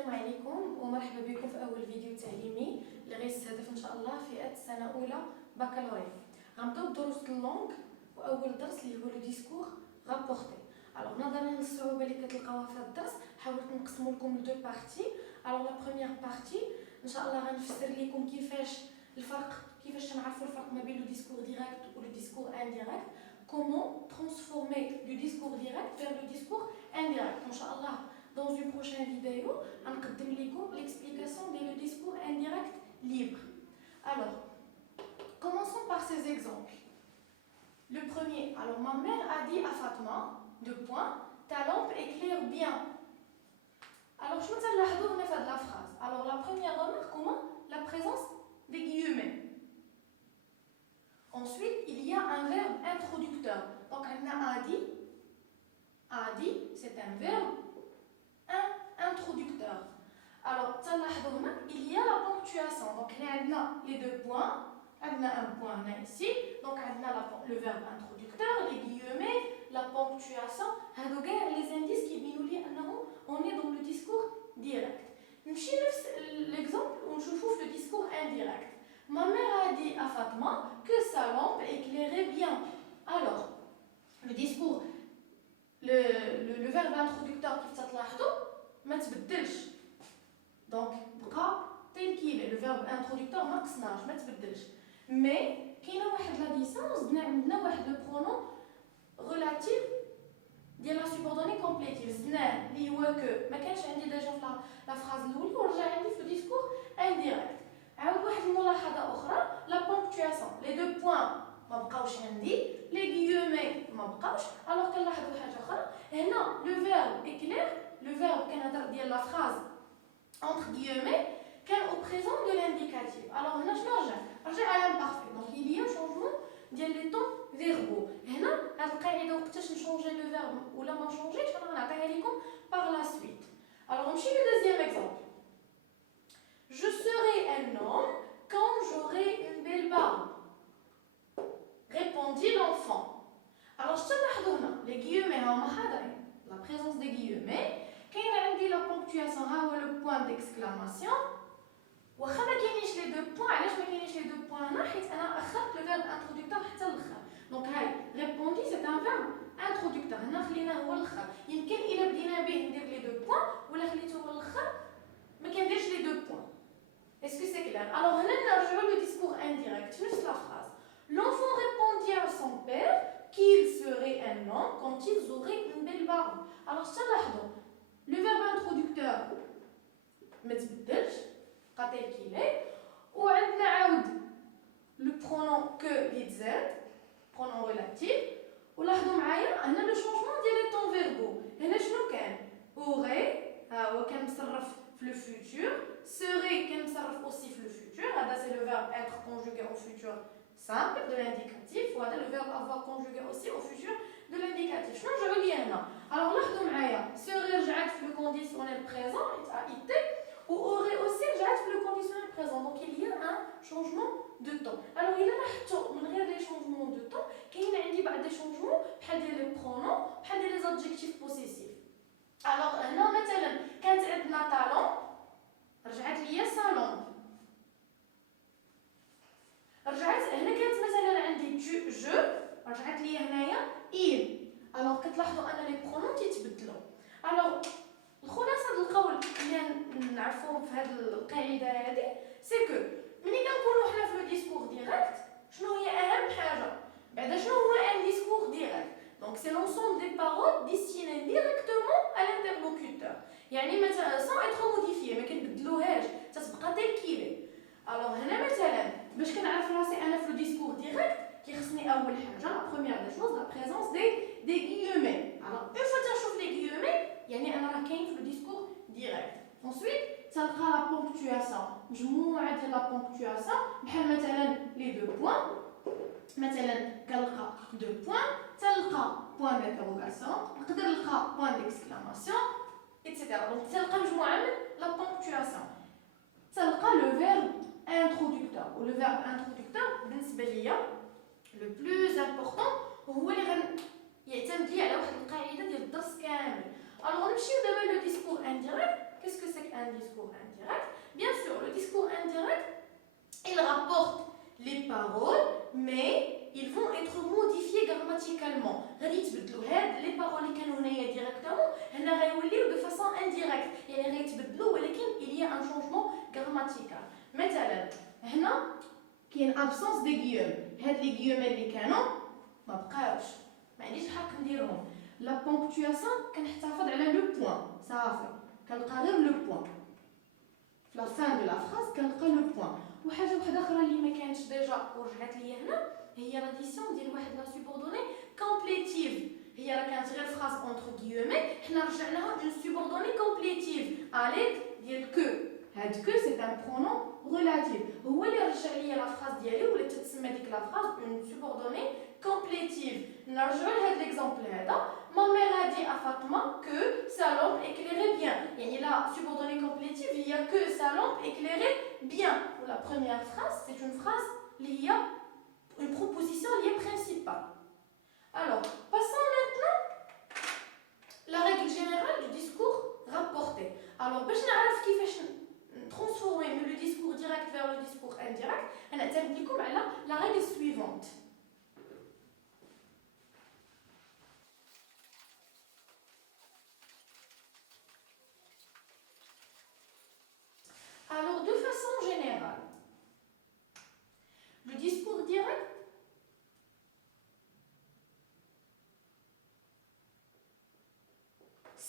السلام عليكم ومرحبا بكم في اول فيديو تعليمي اللي غيستهدف ان شاء الله فئه سنه اولى بكالوريا. غنبداو بدروس اللونغ واول درس اللي هو لو ديسكور رابورتي. الوغ نظرا للصعوبه اللي كتلقاوها في هذا الدرس حاولت نقسمو لكم لدو بارتي. الوغ لا بروميير بارتي ان شاء الله غنفسر لكم كيفاش تنعرفوا الفرق ما بين لو ديسكور ديريكت و لو ديسكور انديريكت. Comment transformer du discours direct vers le discours indirect. Inch'Allah, dans une prochaine vidéo, on va l'explication du discours indirect libre. Alors, commençons par ces exemples. Le premier, alors ma mère a dit à Fatma, ta lampe éclaire bien. Alors, je vais vous faire la phrase. Alors, la première remarque, comment? La présence des guillemets. Ensuite, il y a un verbe introducteur. Donc, on a dit. A dit, c'est un verbe introducteur. Alors, il y a la ponctuation. Donc, on a les deux points. On a un point ici. Donc, on a le verbe introducteur, les guillemets, la ponctuation. Les indices qui nous disent qu'on est dans le discours direct. L'exemple où je trouve le discours indirect. Ma mère a dit à Fatma que sa lampe éclairait bien. Alors, le discours, le verbe introducteur qui ne تبدلش. Donc, tel qu'il est, le verbe introducteur ما قصناش ما تبدلش. Mais كاينه واحد لا ديسونس عندنا واحد لو برونون relatif ديال لا سوبوردوني كومبليتيف زدناه اللي هو كو ما كانش عندي ديجا في لا فراز الاولى ورجع عندي في الديسكور انديريكت. عاود واحد الملاحظه اخرى لا بونكتواسيون لي دو بوين ما بقاوش عندي لي غيومي ما بقاوش. الوغ كنلاحظوا حاجه اخرى هنا لو فيرب اكلير لو فيرب كنهضر ديال لا فراز entre guillemets كان au présent de l'indicatif. Alors هنا شنو رجع à l'imparfait. Donc il y a un changement ديال لي طون فيربو. هنا هاد القاعده وقتاش نشونجي لو فيرب ولا ما نشونجيش انا غنعطيها لكم par la suite. Alors نمشي لو deuxième exemple. Je serai un homme quand j'aurai une belle barbe, répondit l'enfant. Alors je تلاحظوا هنا les guillemets هما حاضرين la présence des guillemets. كاين عندي لا بونكتواسيون ها هو لو بوين ديكسكلاماسيون. واخا ما كاينينش لي دو بوين. علاش ما كاينينش لي دو بوين هنا؟ حيت انا اخرت لو فيرب انترودكتور حتى الاخر. دونك هاي ريبوندي سي ان فيرب انترودكتور. هنا خليناه هو الاخر. يمكن الا بدينا به ندير لي دو بوين ولا خليته هو الاخر ما كنديرش لي دو بوين. Est-ce que c'est clair? Alors هنا نرجعوا لو ديسكور انديريكت في نفس لا فراز. L'enfant répondit à son père qu'il serait un homme quand ils auraient une belle barbe. Alors تلاحظوا le verbe introducteur ما تبدلش بقى tel qu'il est. وعندنا عاود le pronom que اللي تزاد pronom relatif. ولاحظوا معايا هنا لو شونجمون ديال لي طون فيربو. هنا شنو كان aurait ها هو كان مصرف في le futur. serait كان مصرف aussi في le futur. هذا c'est le verbe être conjugué au futur simple de l'indicatif. وهذا le verbe avoir conjugué aussi au futur de l'indicatif. شنو رجعوا لي هنا؟ alors لاحظوا معايا serait رجعت في le conditionnel présent a été ou aurait aussi رجعت في le conditionnel présent. donc il y a un changement de temps. alors الا لاحظتوا من غير لي changements de temps كاين عندي بعض لي changements بحال ديال لي pronoms بحال ديال لي adjectifs possessifs. alors هنا مثلا كانت عندنا talon رجعت ليا salon. رجعت هنا كانت مثلا عندي جو رجعت ليا هنايا il. alors كتلاحظوا ان لي برونون تيتبدلوا. alors الخلاصه ديال القول اللي نعرفوه في هذه القاعده هذه سي كو ملي كنكونوا حنا في لو ديسكور ديريكت شنو هي اهم حاجه بعدا شنو هو ان ديسكور ديريكت؟ donc c'est l'ensemble des paroles destinées directement à l'interlocuteur. يعني مثلا sans être modifié ما كنبدلوهاش تتبقى tel qu'il est. alors هنا مثلا باش كنعرف راسي انا في لو ديسكور ديريكت كيخصني اول حاجه لا بروميير دي شوز لا بريزونس دي guillemets. alors une fois تنشوف لي guillemets يعني انا راه كاين في لو ديسكور ديريكت. ensuite تلقى لا بونكتواسيون مجموعه ديال لا بونكتواسيون بحال مثلا لي دو بوين. مثلا كنلقى دو بوين تلقى بوين d'interrogation نقدر نلقى بوين d'exclamation etc. donc تلقى مجموعه من لا بونكتواسيون. تلقى لو فيرب introducteur. و لو فيرب introducteur بالنسبه ليا لو بلوز امبورطون هو اللي يعتمد لي على واحد القاعده ديال الدرس كامل. alors نمشيو دابا لو ديسكور indirect. qu'est-ce que c'est qu'indirect? discours indirect. Bien sûr, le discours indirect, il rapporte les paroles, mais ils vont être modifiés grammaticalement. غادي يتبدلوا هاد les paroles اللي كانوا هنايا directement هنا غيوليو de façon indirecte، يعني غيتبدلوا ولكن il y a un changement grammatical. مثلا هنا كاين absence de guillaume، هاد لي guillemets اللي كانوا ما بقاوش، ما عنديش الحق نديرهم. لا بونكتواسيون كنحتفظ على لو بوين صافي، كنلقى غير لو بوين في لا فان دو لا فراز، كنلقى لو بوين. وحاجه واحده اخرى اللي ما كانتش ديجا ورجعت ليا هنا هي لاديسيون ديال واحد لا سوبوردوني كومبليتيف. هي راه كانت غير فراز اونتر غيومي، حنا رجعناها اون سوبوردوني كومبليتيف عليك ديال كو. هاد كو سي ان برونون ريلاتيف، هو اللي رجع ليا لا فراز ديالي ولا تتسمى ديك لا فراز اون سوبوردوني كومبليتيف. نرجعوا لهاد ليكزامبل هذا. ما مير a dit à Fatma que sa lampe éclairait bien. يعني la subordonnée complétive il y a que sa lampe éclairait bien. Pour la première phrase, c'est une phrase liée, une proposition liée principale. Alors, passons maintenant la règle générale du discours rapporté. Alors, باش نعرف كيفاش transformer le discours direct vers le discours indirect, انا نعتمد لكم على la règle suivante. Alors, de façon générale, le discours direct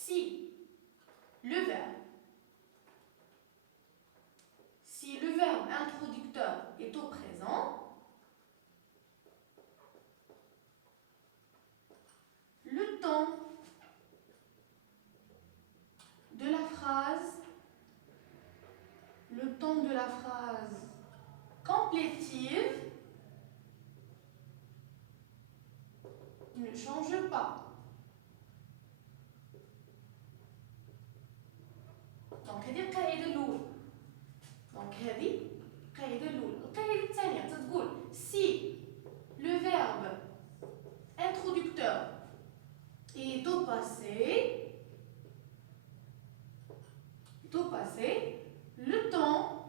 si le verbe introducteur est au présent, le temps de la phrase complétive ne change pas. Donc هذه القاعدة الأولى. Donc هذه القاعدة الأولى. القاعدة الثانية تتقول si le verbe introducteur est au passé, le temps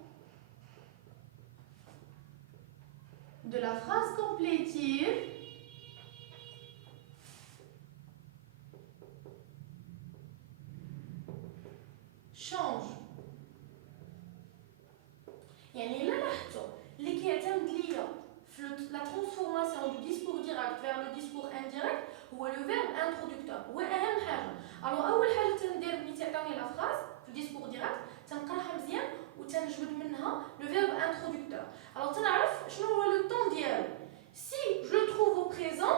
de la phrase complétive change. يعني إلا لاحظتوا اللي كيعتمد ليا في لا ترانسفورماسيون دو ديسكور ديريكت فير لو ديسكور انديريكت هو لو فيرب انترودكتور، هو اهم حاجه. الوغ اول حاجه تندير ملي تعطيوني لا فراز في الديسكور ديريكت تنقراها مزيان وتنجبد منها لو فيرب انترودكتور. الوغ تنعرف شنو هو لو طون ديالو. سي جو لو تروف au présent,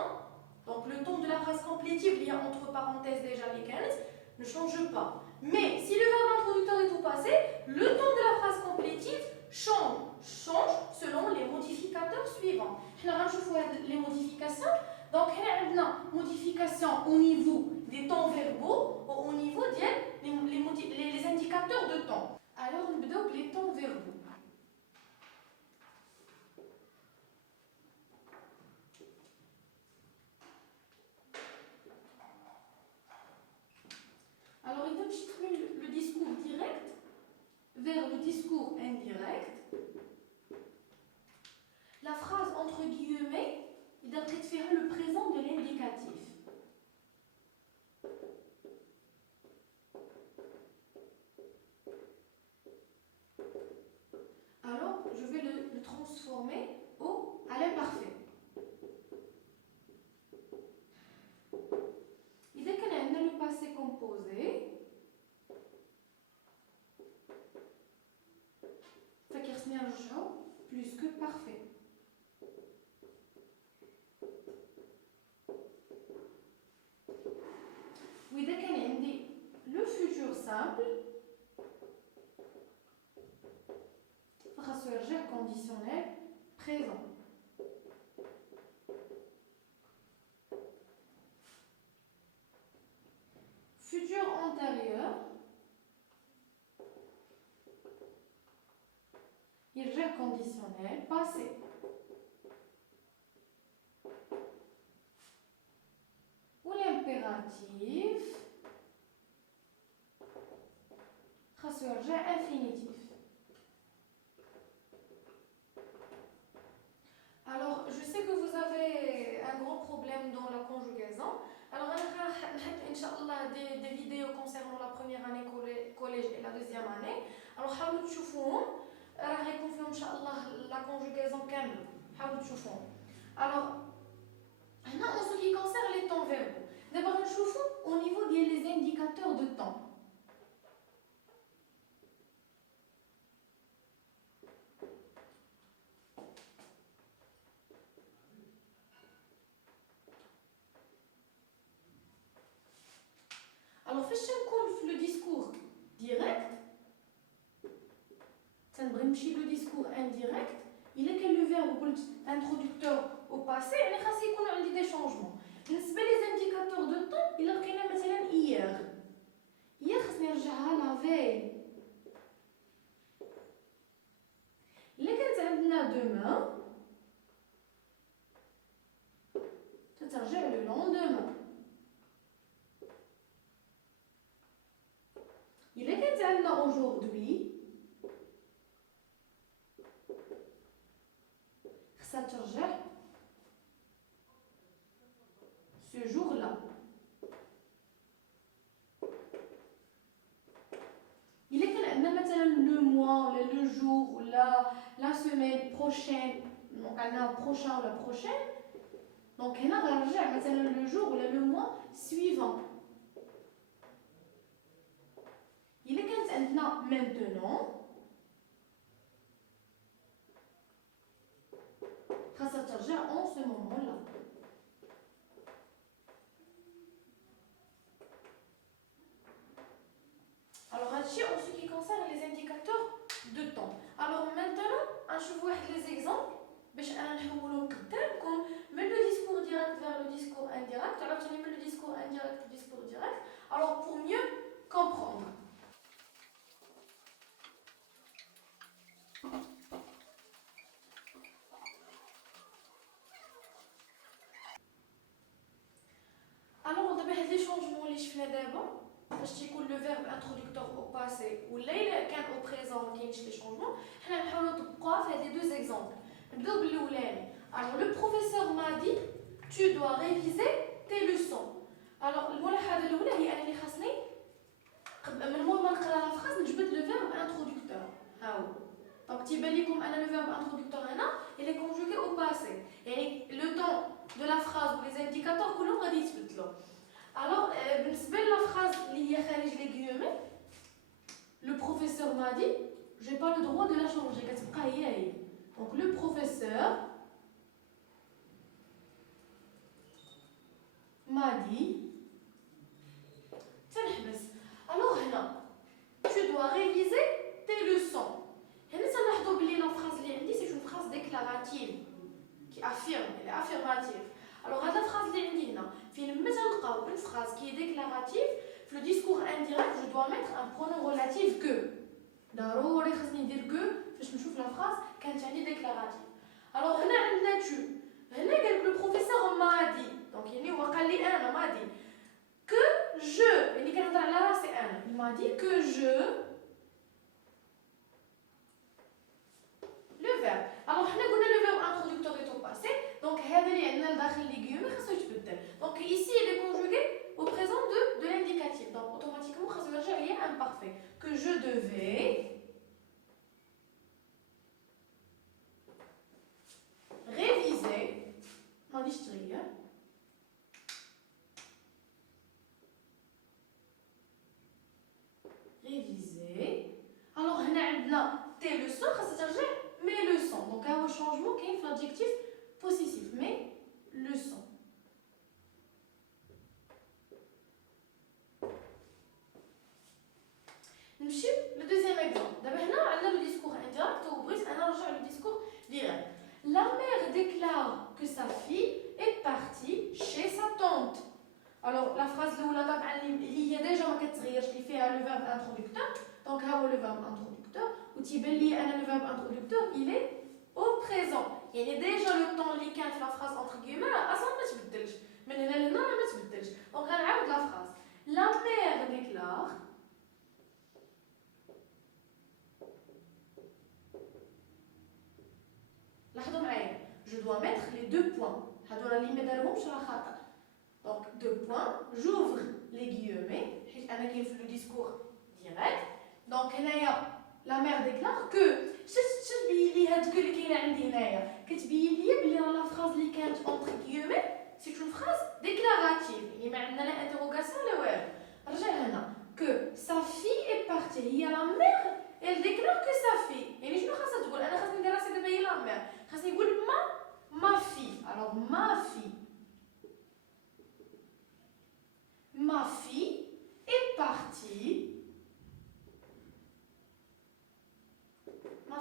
donc le temps de la phrase complétive il y a entre parenthèses déjà les 15 ne change pas. Mais si le verbe introducteur est au passé, le temps de la phrase complétive change selon les modificateurs suivants. Nous allons les modifications. Donc, nous avons modifications au niveau des temps verbaux ou au niveau des indicateurs de temps. Alors, nous avons les temps verbaux. Alors, il y le discours direct vers le discours indirect. La phrase entre guillemets, il doit faire le présent de l'indicatif. Alors, je vais le transformer à l'imparfait. إذا كان عندنا le passé composé فكيخصني نرجعو plus que parfait. وإذا كان عندي le futur simple فخاصو يرجع conditionnel présent. Futur antérieur يرجع conditionnel passé. Ou l'impératif خاصو خاصو يرجع infinitif. Alors, je sais que vous avez un grand problème dans la conjugaison. Alors, on va Inch'Allah des vidéos concernant la première année collège et la deuxième année. Alors, حاولوا تشوفوهم راح يكون فيهم إن شاء الله la conjugaison كاملة. حاولوا تشوفوهم. Alors, هنا en ce qui concerne les temps verbaux. D'abord, نشوفوا au niveau des indicateurs de temps. Alors, فاش نكون في le discours direct, تنبغي نمشي le discours indirect, il est que le verbe قلت introducteur au passé, يعني خاص يكون عندي des changements. بالنسبة les indicateurs de temps, إلا لقينا مثلا hier خاصني نرجعها la veille. إلا كانت عندنا demain تترجع le lendemain. إلا كانت عندنا aujourd'hui خصها ترجع ce jour-là. إلا كان عندنا مثلا le mois ولا le jour ولا la semaine prochaine, donc عندنا prochain ولا prochaine, donc هنا غنرجع مثلا le jour ولا le mois suivant. إلا كانت عندنا maintenant خاصها ترجع en ce moment-là. Alors, en ce qui concerne les indicateurs de temps. Alors, maintenant, je vais vous les exemples. باش انا نحولهم قدامكم من le discours direct vers le discours indirect. Alors, je mets le discours indirect au discours direct. Alors, pour mieux comprendre. Alors, on a des changements اللي شفنا دابا. باش تيكون لو فيرب انتروديكتور او باسي ولا الا كان او بريزون ما كاينش لي شونجمون حنا نحاولوا نطبقوها في هذه دوز اكزامبل. نبداو بالاولاني. Alors le professeur m'a dit tu dois réviser tes leçons. Alors الملاحظه الاولى هي انا اللي خاصني من مور ما نقرا لا فراز نجبد لو فيرب انتروديكتور. ها هو دونك تيبان لكم انا لو فيرب انتروديكتور هنا il est conjugué au passé يعني لو طون دو لا فراز و لي انديكاتور كلهم غادي يتبدلوا. Alors, بالنسبة la phrase اللي هي خارج les guillemets, le professeur m'a dit, j'ai pas le droit de la changer, كتبقى هي. Donc le professeur m'a dit, تنحبس. Alors هنا, tu dois réviser tes leçons. هنا تنلاحظوا بلي la phrase اللي عندي c'est une phrase déclarative qui affirme, elle est affirmative. Alors, هذا phrase اللي عندي هنا فين ما تلقاو une phrase qui est déclarative في le discours indirect je dois mettre un pronom relatif que ضروري خصني ندير que فاش نشوف la phrase كانت عندي déclarative. alors هنا عندنا tu هنا قالك le professeur m'a dit donc يعني هو قال لي انا m'a dit que je يعني كنهضر على راسي انا il m'a dit que je le verbe. alors حنا قلنا le verbe introducteur est au passé donc هذا اللي عندنا لداخل لي guillemets خاصو يتبدل. donc ici il est conjugué au présent de l'indicatif donc automatiquement خاصو يرجع ليا imparfait que je devais réviser ما غاديش تغير réviser. alors هنا عندنا tes leçons خاصها ترجع mes leçons donc ها هو changement كاين في l'adjectif possessif mes leçons. نمشي le deuxième exemple. دابا هنا عندنا le discours indirect وبغيت انا نرجع le discours direct. La mère déclare que sa fille est partie chez sa tante. alors la phrase الاولى طبعا اللي هي ديجا ما كتغيرش اللي فيها le verbe introducteur donc ها هو le verbe introducteur وتيبان لي انا le verbe introducteur il est au présent يعني ديجا لو طون اللي كان في لا phrase entre guillemets اصلا ما تبدلش من هنا لهنا ما تبدلش. دونك غنعاود لا phrase. La mère déclare لاحظوا معايا je dois mettre les deux points هادولا اللي ما دارهمش راه خطا دونك deux points j'ouvre les guillemets حيت انا كاين في لو ديسكور ديريكت دونك هنايا لا مير ديكلار كو شت تبين لي هاد كو اللي كاينه عندي هنايا كتبين لي بلي راه لا فراز اللي كانت اونتر غيومي سي اون فراز ديكلاراتيف يعني ما عندنا لا انتروغاسيون لا والو رجع هنا كو sa fille est partie هي لا مير elle déclare que sa fille يعني شنو خاصها تقول انا خاصني ندير راسي دابا هي لا مير خاصني نقول ma fille alors ma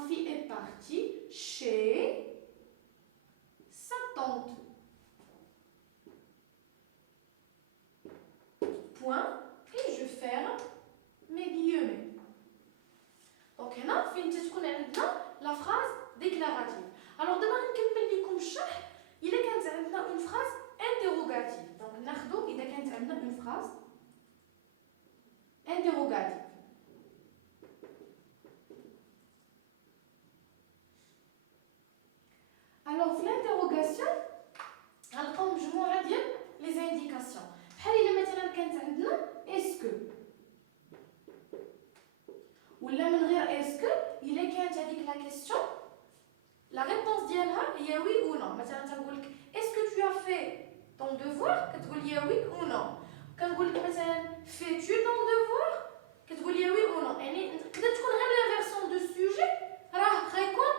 fille est partie chez sa tante. Point. Et je ferme mes guillemets. Donc هنا فين تكون عندنا la phrase déclarative. Alors دابا غنكمل لكم الشرح إلا كانت عندنا une phrase interrogative. Donc ناخذو إذا كانت عندنا une phrase interrogative. Alors في l'interrogation غنلقاو مجموعة ديال les indications. بحال إلا مثلا كانت عندنا est-ce que ولا من غير est-ce que إلا كانت هذيك لا question la réponse ديالها هي oui ou non. مثلا تنقول لك est-ce que tu as fait ton devoir كتقول لي oui ou non. كنقول لك مثلا fais-tu ton devoir كتقول لي oui ou non. يعني تقدر تكون غير l'inversion de sujet راه غيكون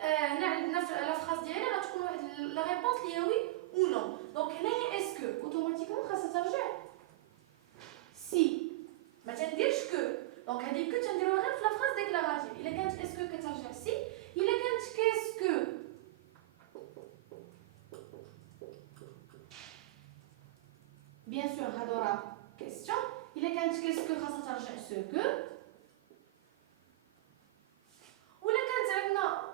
هنا عندنا في لا فراز ديالي غتكون واحد لا ريبونس اللي هي oui ou non. دونك هنايا est-ce que اوتوماتيكمون خاصها ترجع si ما تنديرش que. دونك هذيك كو تنديروها غير في لا فراز ديكلاراتيف. الا كانت est-ce que كترجع si الا كانت qu'est-ce que bien sûr هادو راه question. الا كانت qu'est-ce que خاصها ترجع ce que. ولا كانت عندنا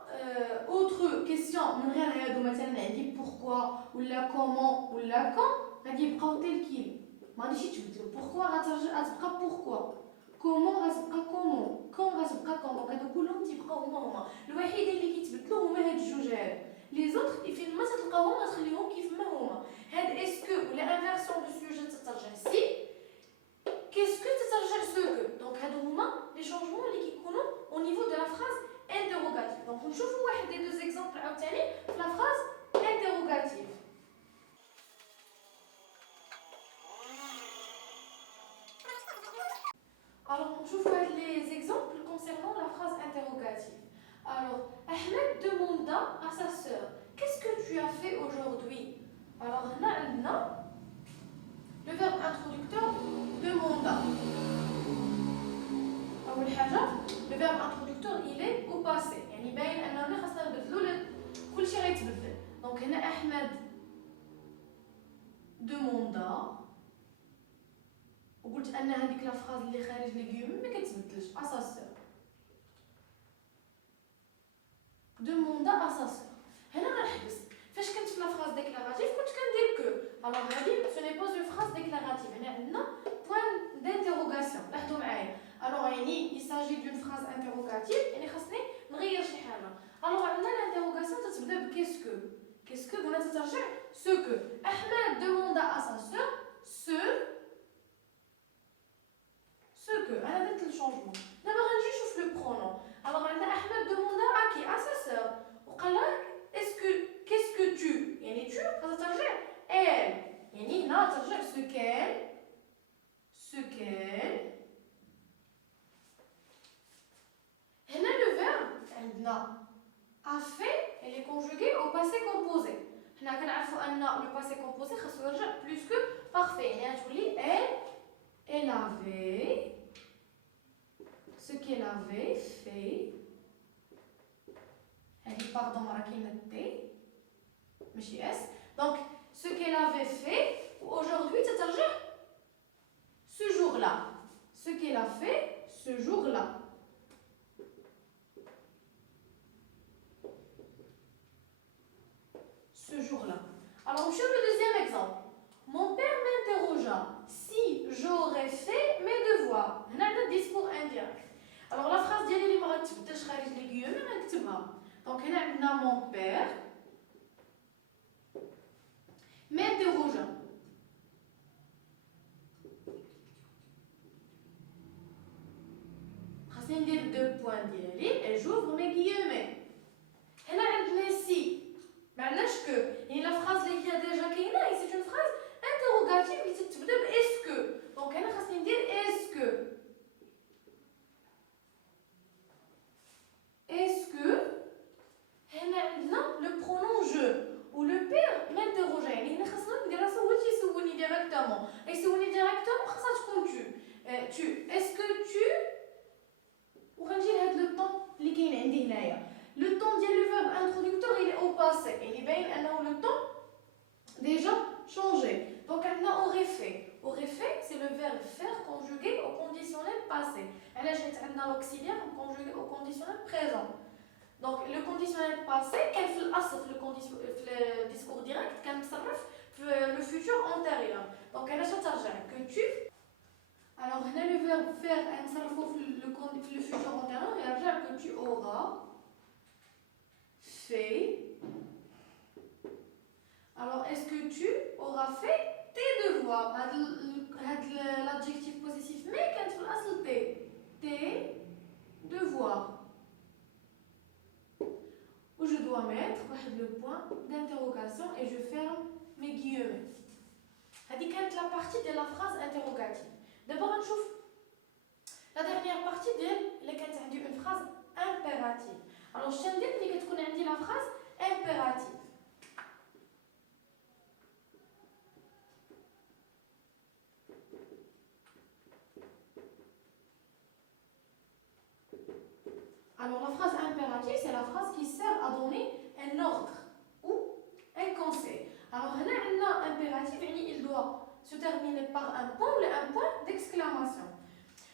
autre question من غير هادو مثلا عندي pourquoi ولا comment ولا quand غادي يبقاو تيل كيل ما غاديش يتبدلوا. pourquoi غتبقى pourquoi comment غتبقى comment quand غتبقى quand. دونك هادو كلهم تيبقاو هما الوحيدين اللي كيتبدلوا هما هاد الجوج هادو. لي زوطر فين ما تلقاوهم غتخليهم كيف ما هما. هاد اسكو ولا انفيرسيون دو سوجي تترجع سي كيسكو تترجع سو كو. دونك هادو هما لي شونجمون اللي كيكونوا au niveau de la phrase interrogative. دونك نشوفوا واحد دي دو زيكزامبل عاوتاني في لا فراز interrogative. Alors, on joue les exemples concernant la phrase interrogative. Alors, Ahmed demanda à sa sœur, qu'est-ce que tu as fait aujourd'hui? Alors, on a le verbe introducteur demanda. أول حاجة le verbe introducteur il est au passé. يعني باين أننا خاصنا نبدلو كل شيء غيتبدل. دونك هنا أحمد demanda وقلت ان هذيك لا فراز اللي خارج لي غيوم ما كتبدلش ا سا سور. دوموندا ا سا سور هنا غنحبس. فاش كنت في لا فراز ديكلاراتيف كنت كندير كو. الوغ هذه سو ني با اون فراز ديكلاراتيف. هنا عندنا بوين دانتيروغاسيون. لاحظوا معايا الوغ يعني يساجي دون فراز انتيروغاتيف يعني خاصني نغير شي حاجه. الوغ عندنا الانتيروغاسيون تتبدا بكيسكو. كيسكو قلنا تترجع سو كو. احمد دوموندا ا سا سور سو ce que. أنا درت الشونجمون. دابا غنجي نشوف لو برونون. الوغ عندنا أحمد دوموندا à qui à sa sœur وقال لها est-ce que qu'est-ce que tu يعني tu خاصها ترجع elle يعني هنا ترجع ce qu'elle هنا لو فيرب عندنا a fait elle est conjuguée au passé composé. حنا كنعرفوا أن لو passé composé خاصو يرجع plus que parfait يعني غتولي elle avait ce qu'elle avait fait. Elle pardon راه كاينه تي ماشي اس. donc ce qu'elle avait fait aujourd'hui تترجع ce jour-là. ce qu'elle a fait ce jour-là. ce jour-là. alors on cherche le deuxième exemple. Mon père m'interrogea si j'aurais fait mes devoirs. هنا عندنا discours indirect. alors la phrase ديالي اللي ما غتبدلش خارج لي غيوم غنكتبها. دونك هنا عندنا mon père m'interrogea. خاصني ندير دو بوان ديالي et j'ouvre mes guillemets. هنا عندنا سي معناش كو يعني لا فراز اللي هي ديجا كاينه هي سي اون فراز انتروغاتيف اللي تتبدا ب اسكو. دونك هنا خاصني ندير اسكو. اسكو هنا عندنا لو برونون جو و لو بير مانتيروجا يعني هنا خاصنا نديرها سولتي يسولني ديريكتومون يسولني ديريكتومون خاصها تكون تو اسكو تو وغنجي لهاد لو طون اللي كاين عندي هنايا. لو طون ديال لو فيرب انترودكتور il est au passé يعني باين انه لو طون déjà changé. Donc عندنا aurait fait. Aurait fait c'est le verbe faire conjugué au conditionnel passé. علاش حيت عندنا l'auxiliaire conjugué au conditionnel présent. Donc le conditionnel passé كان في الاصل في الديسكور ديريكت كان مصرف في le futur antérieur. Donc علاش ترجع que tu. Alors هنا le verbe faire نصرفو في le futur antérieur يرجع que tu auras fait. Alors est-ce que tu auras fait tes devoirs. هاد l'adjectif possessif mais كانت في الاصل tes devoirs. Où je dois mettre le point d'interrogation et je ferme mes guillemets. هذه كانت la partie de la phrase interrogative. D'abord نشوف la dernière partie ديال اللي كانت عندي une phrase impérative. Alors je ندير ملي كتكون عندي la phrase impérative. Alors la phrase impérative, c'est la phrase qui sert à donner un ordre ou un conseil. Alors هنا عندنا impératif يعني il doit se terminer par un point ou un point d'exclamation.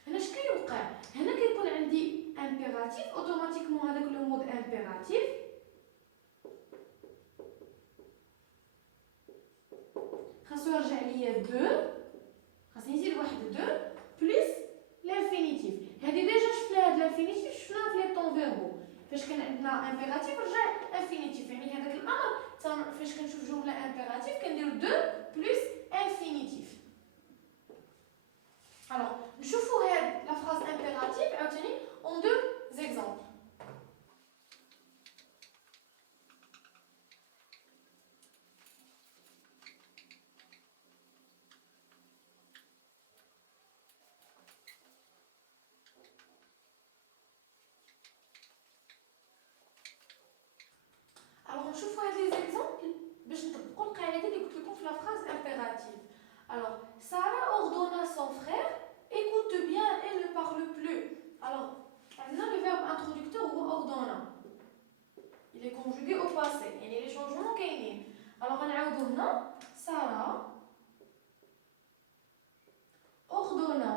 هنا اش كيوقع؟ هنا كيكون عندي impératif automatiquement هذاك لو مود impératif خاصو يرجع ليا دو خاصني نزيد واحد دو بلس l'infinitif. هذه ديجا شفنا هاد الانفينيتيف شفناه في لي طون فيربو فاش كان عندنا امبيراتيف رجع انفينيتيف يعني هذاك الامر فاش كنشوف جمله امبيراتيف كندير دو بلس انفينيتيف. الوغ نشوفوا هاد لا فراز امبيراتيف عاوتاني اون دو زيكزامبل. نشوفوا هاد لي زيكزامبل باش نطبقوا القاعده اللي قلت لكم في لا فراز امبيراتيف. Alors Sarah ordonna à son frère écoute bien et ne parle plus. Alors عندنا le verbe introducteur هو ordonna. Il est conjugué au passé يعني les changements كاينين. Alors غنعاودو هنا Sarah ordonna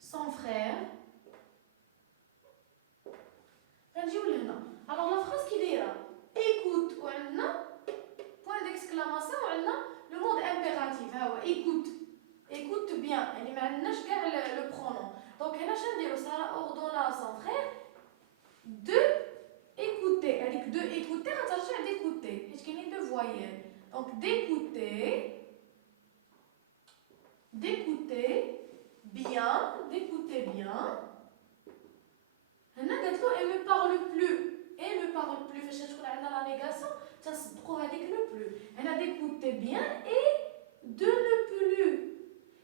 son frère. غنجيو لهنا. Alors la phrase qui دايره écoute وعندنا point d'exclamation وعندنا le mode impératif ها هو écoute. écoute bien يعني ما عندناش كاع le pronom. Donc هنا اش نديرو Sarah ordonna à son frère de écouter. هذيك de écouter غترجع d'écouter حيت كاينين دو voyelles. Donc d'écouter bien d'écouter bien. هنا قالت له elle ne parle plus. elle ne parle plus فاش تكون عندنا لا نيغاسيون تنصدقوا هذيك لو بلو. هنا d'écouter bien et de ne plus.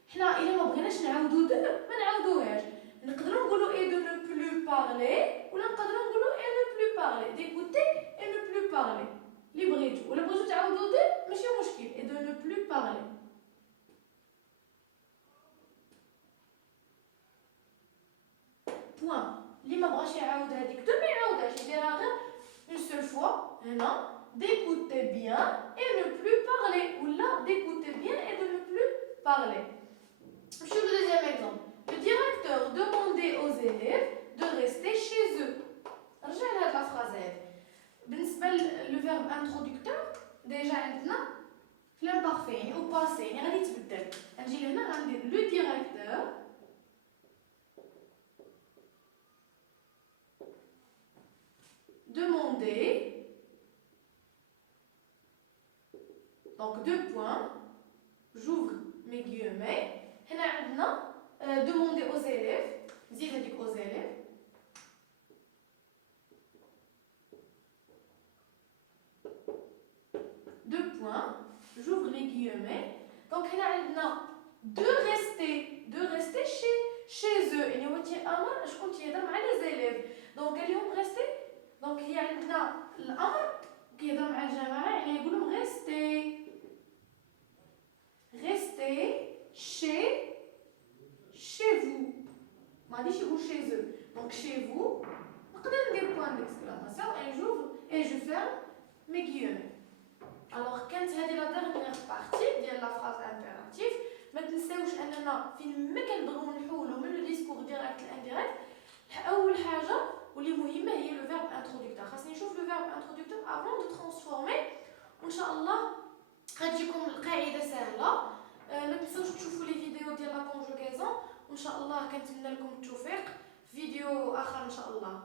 حنا الا ما بغيناش نعاودو دو ما نعاودوهاش. نقدروا نقولوا et de ne plus parler ولا نقدروا نقولوا et ne plus parler. d'écouter et ne plus parler اللي بغيتو. ولا بغيتو تعاودو دو ماشي مشكل et de ne plus parler. point. اللي ما بغاش يعاود هذيك دو ما يعاودهاش يديرها غير اون سول فوا. هنا d'écouter bien et ne plus parler ولا d'écouter bien et de ne plus parler. نمشيو لدوزيام اكزومبل. Le directeur demandait aux élèves de rester chez eux. رجع لهاد لا فراز هادي. بالنسبه لو فيرب انترودكتور ديجا عندنا في لامبارفي يعني او باسي يعني غادي يتبدل. غنجي لهنا غندير لو ديريكتور demander aux élèves, dire aux élèves, deux points, j'ouvre les guillemets. Donc, on a de rester chez eux. Et nous je continue avec les élèves. Donc, ils vont rester. Donc, il y a l'amr qui est dans le jama'a, et ils vont rester. Restez chez vous. Chez eux. Donc, chez vous, on a des points d'exclamation et je ferme mes guillemets. Alors, quand c'est la dernière partie de la phrase impérative, ما تنساوش اننا فين ما كنبغيو نحولوا من لو ديسكور ديريكت لانديريكت. اول حاجه واللي مهمه هي لو فيرب انتروديكتور. خاصني نشوف لو فيرب انتروديكتور افون دو ترانسفورمي، وان شاء الله غتجيكم القاعده سهله. ما تنساوش تشوفوا لي فيديو ديال لا كونجوغيزون، وان شاء الله كنتمنى لكم التوفيق في فيديو اخر ان شاء الله.